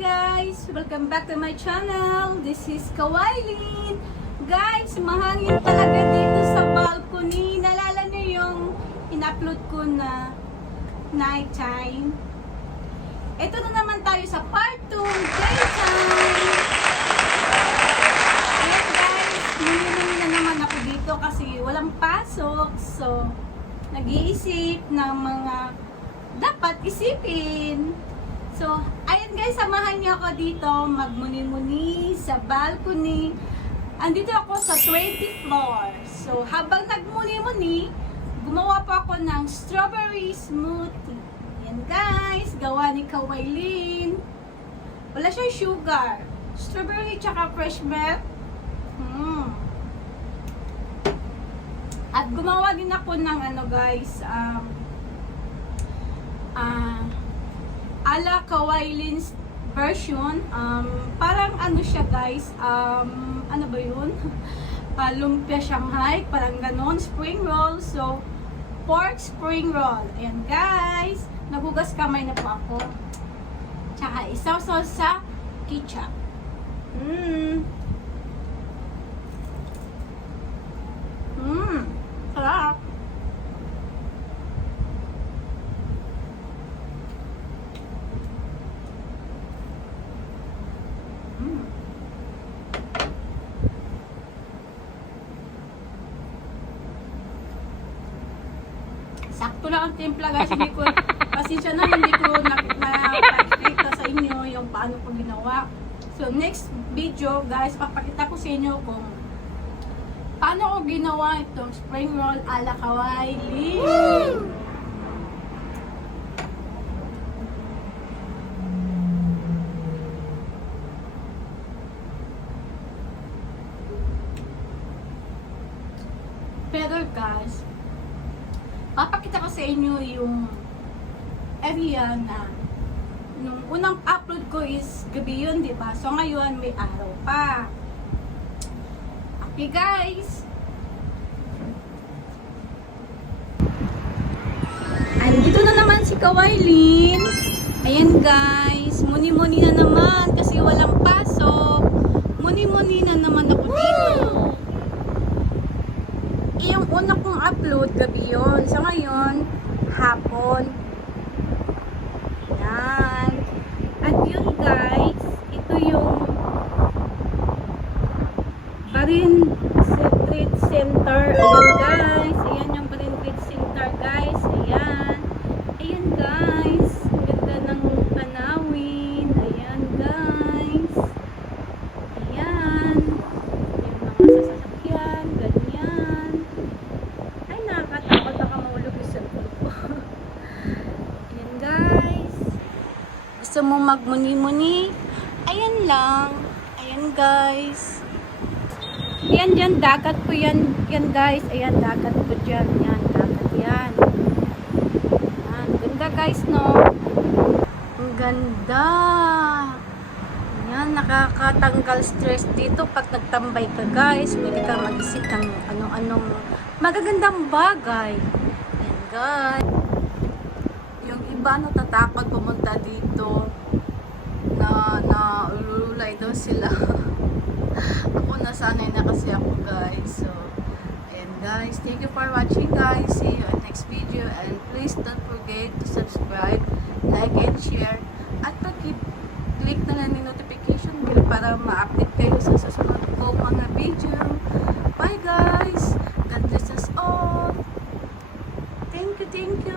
guys! Welcome back to my channel. This is Kawailin. Guys, mahangin talaga dito sa balcony. Nalala niyo yung in-upload ko na night time. Ito na naman tayo sa part 2, daytime. Ayan guys, nangyayari na naman ako dito kasi walang pasok. So, nag-iisip ng mga dapat isipin. So, ayan guys, samahan niyo ako dito magmuni-muni sa balcony. Andito ako sa 20th floor. So, habang nagmuni-muni, gumawa pa ako ng strawberry smoothie. Ayan guys, gawa ni Kawailin. Wala siyang sugar. Strawberry tsaka fresh milk. At gumawa din ako ng ano guys, ala Kawailin's version. Parang ano siya guys, ano ba yun? Lumpia Shanghai, parang ganon, spring roll. So, pork spring roll. Ayan guys, nagugas kamay na po ako. Tsaka isaw-saw sa ketchup. Sarap. Sakto lang ang timpla guys, hindi ko, pasensya na, hindi ko nakikita sa inyo yung paano ko ginawa. So next video guys, papakita ko sa inyo kung paano ko ginawa itong spring roll ala Kawailin. Pero guys, papakita ko sa inyo yung area na nung unang upload ko is gabi yun, di ba? So ngayon may araw pa. Okay guys. Andito na naman si Kawailin. Ayan guys, muni-muni na naman kasi walang pasok. Muni-muni na naman ako dito. Yung una kong upload, gabi yun. So ngayon, hapon. Yan. At yun guys, ito yung Barin Trade Center. Ayan guys. Ayan yung Barin Trade Center guys. Ayan. Ayan guys. Ganda ng tanawin. Ayan guys. Ayan. Yung mga sasakyan. Ganyan. Ay, nakakatakot. Baka mahulog yung cellphone ko. Ayan guys. Gusto mo magmuni-muni? Ayan lang. Ayan guys. Ayan dyan, dagat po yan. Yan guys. Ayan, dagat po dyan. Yan, dagat yan. Ayan, ganda guys, no? Ang ganda. Ayan, nakakatanggal stress dito pag nagtambay ka guys. Pwede ka mag-isip ng anong magagandang bagay. Ayan guys. Yung iba natatakot pumunta dito na ululay daw sila. Ako nasanay na kasi ako guys. So, ayan guys. Thank you for watching guys. See you in next video. And please don't forget to subscribe, like, and share. At click na lang yung notification bell para ma-update kayo sa susunod ko mga video. Bye guys. God bless us all. Thank you, thank you.